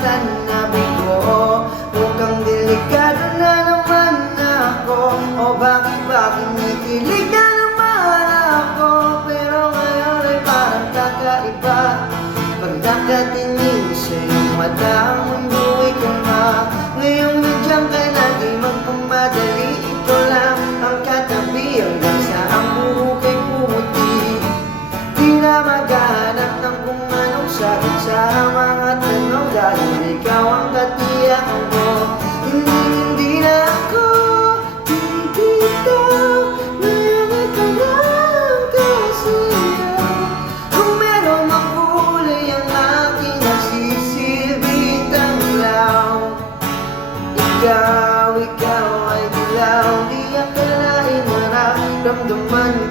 tanabi ko. Mukhang delikado na naman ako. O bakit kinikilig na naman ako? Pero ngayon ay parang kakaiba. Pag nakatingin sa iyong mata, ang mundo ay kalma. Ngayong nandiyan ka na, di magpamadali. Ito lang ang katabi hanggang sa ang buhok ay pumuti. Di na maghahanap ng kung anong sagot sa mga tanong, dahil ikaw ang katiyakan ko. Hindi na ako bibitaw. Ngayon ikaw lang kasiyaw. Kung merong makulay ang aking nagsisilbing tanglaw. Ikaw ay dilaw. Di akalain mararamdaman